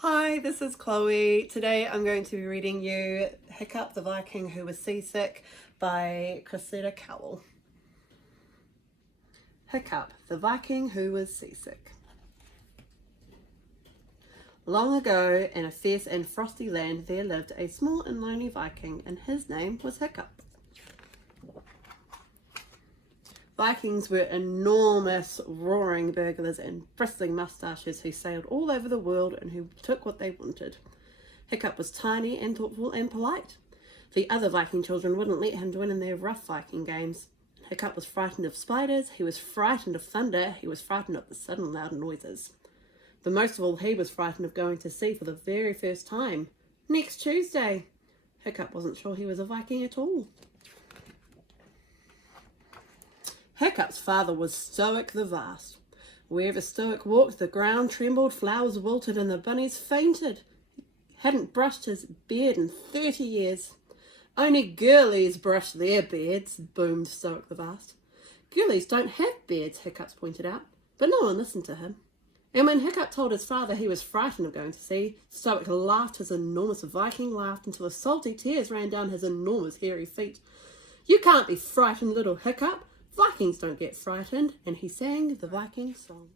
Hi, this is Chloe. Today I'm going to be reading you Hiccup, the Viking Who Was Seasick by Cressida Cowell. Hiccup, the Viking Who Was Seasick. Long ago, in a fierce and frosty land, there lived a small and lonely Viking, and his name was Hiccup. Vikings were enormous, roaring burglars and bristling moustaches who sailed all over the world and who took what they wanted. Hiccup was tiny and thoughtful and polite. The other Viking children wouldn't let him join in their rough Viking games. Hiccup was frightened of spiders, he was frightened of thunder, he was frightened of the sudden loud noises. But most of all, he was frightened of going to sea for the very first time. Next Tuesday. Hiccup wasn't sure he was a Viking at all. Hiccup's father was Stoic the Vast. Wherever Stoic walked, the ground trembled, flowers wilted, and the bunnies fainted. He hadn't brushed his beard in 30 years. Only girlies brush their beards, boomed Stoic the Vast. Girlies don't have beards, Hiccup pointed out, but no one listened to him. And when Hiccup told his father he was frightened of going to sea, Stoic laughed his enormous Viking laugh until the salty tears ran down his enormous hairy feet. You can't be frightened, little Hiccup. Vikings don't get frightened, and he sang the Viking song.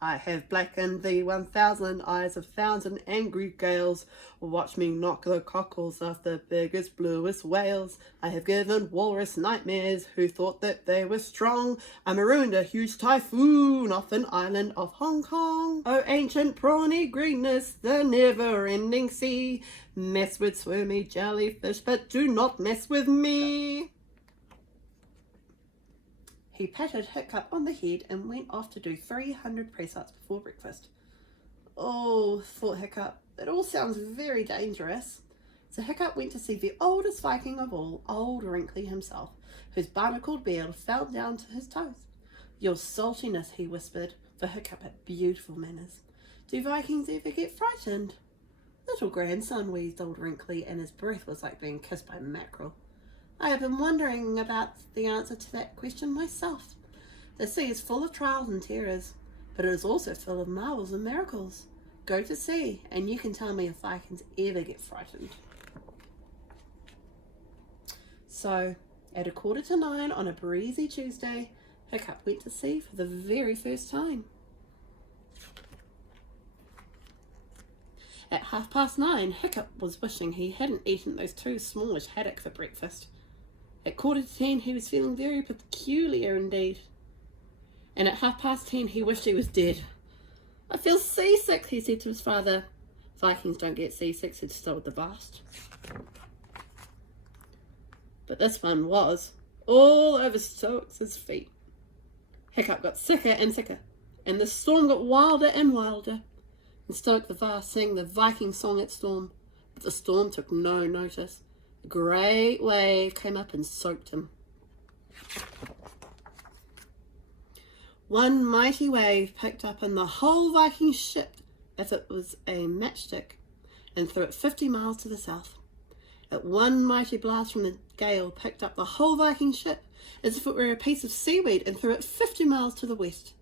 I have blackened thee 1,000 eyes of 1,000 angry gales. Watch me knock the cockles of the biggest, bluest whales. I have given walrus nightmares who thought that they were strong. I marooned a huge typhoon off an island of Hong Kong. Oh, ancient prawny greenness, the never-ending sea. Mess with squirmy jellyfish, but do not mess with me. He patted Hiccup on the head and went off to do 300 press-ups before breakfast. Oh, thought Hiccup, that all sounds very dangerous. So Hiccup went to see the oldest Viking of all, old Wrinkly himself, whose barnacled beard fell down to his toes. Your saltiness, he whispered, for Hiccup had beautiful manners. Do Vikings ever get frightened? Little grandson, wheezed old Wrinkly, and his breath was like being kissed by mackerel. I have been wondering about the answer to that question myself. The sea is full of trials and terrors, but it is also full of marvels and miracles. Go to sea, and you can tell me if Vikings ever get frightened. So, at 9:15 on a breezy Tuesday, Hiccup went to sea for the very first time. At 9:30, Hiccup was wishing he hadn't eaten those two smallish haddock for breakfast. At 9:45, he was feeling very peculiar indeed. And at 10:30, he wished he was dead. I feel seasick, he said to his father. Vikings don't get seasick, said Stoic the Vast. But this one was all over Stoic's feet. Hiccup got sicker and sicker, and the storm got wilder and wilder. And Stoic the Vast sang the Viking song at storm, but the storm took no notice. A great wave came up and soaked him. One mighty wave picked up and the whole Viking ship as it was a matchstick and threw it 50 miles to the south. At one mighty blast from the gale picked up the whole Viking ship as if it were a piece of seaweed and threw it 50 miles to the west.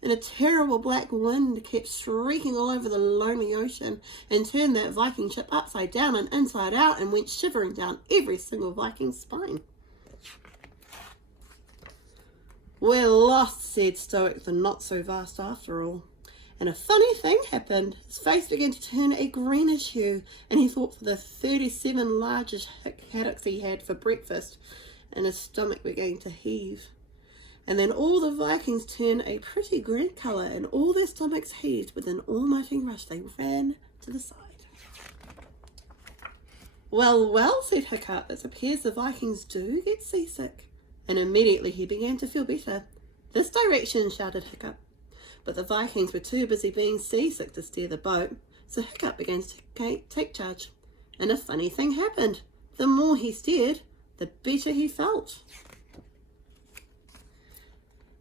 And a terrible black wind kept shrieking all over the lonely ocean and turned that Viking ship upside down and inside out and went shivering down every single Viking's spine. We're lost, said Stoic the not-so-vast after all. And a funny thing happened. His face began to turn a greenish hue, and he thought for the 37 largest haddocks he had for breakfast, and his stomach began to heave. And then all the Vikings turned a pretty green colour, and all their stomachs heaved with an almighty rush. They ran to the side. Well, well, said Hiccup, it appears the Vikings do get seasick. And immediately he began to feel better. This direction, shouted Hiccup. But the Vikings were too busy being seasick to steer the boat, so Hiccup began to take charge. And a funny thing happened. The more he steered, the better he felt.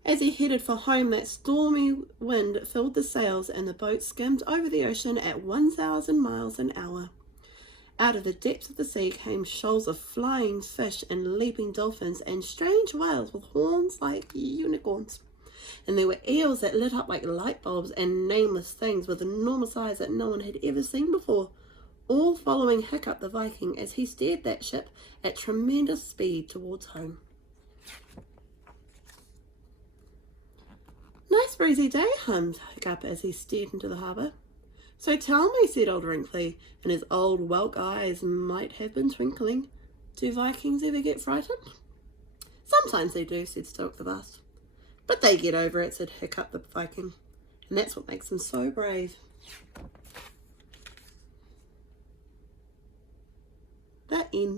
As he headed for home, that stormy wind filled the sails and the boat skimmed over the ocean at 1,000 miles an hour. Out of the depths of the sea came shoals of flying fish and leaping dolphins and strange whales with horns like unicorns. and there were eels that lit up like light bulbs and nameless things with enormous eyes that no one had ever seen before, all following Hiccup the Viking as he steered that ship at tremendous speed towards home. "Nice breezy day," hummed Hiccup as he steered into the harbour. "So tell me," said old Wrinkly, and his old whelk eyes might have been twinkling, "do Vikings ever get frightened?" "Sometimes they do," said Stoke the Vast. "But they get over it," said Hiccup the Viking, "and that's what makes them so brave." The end.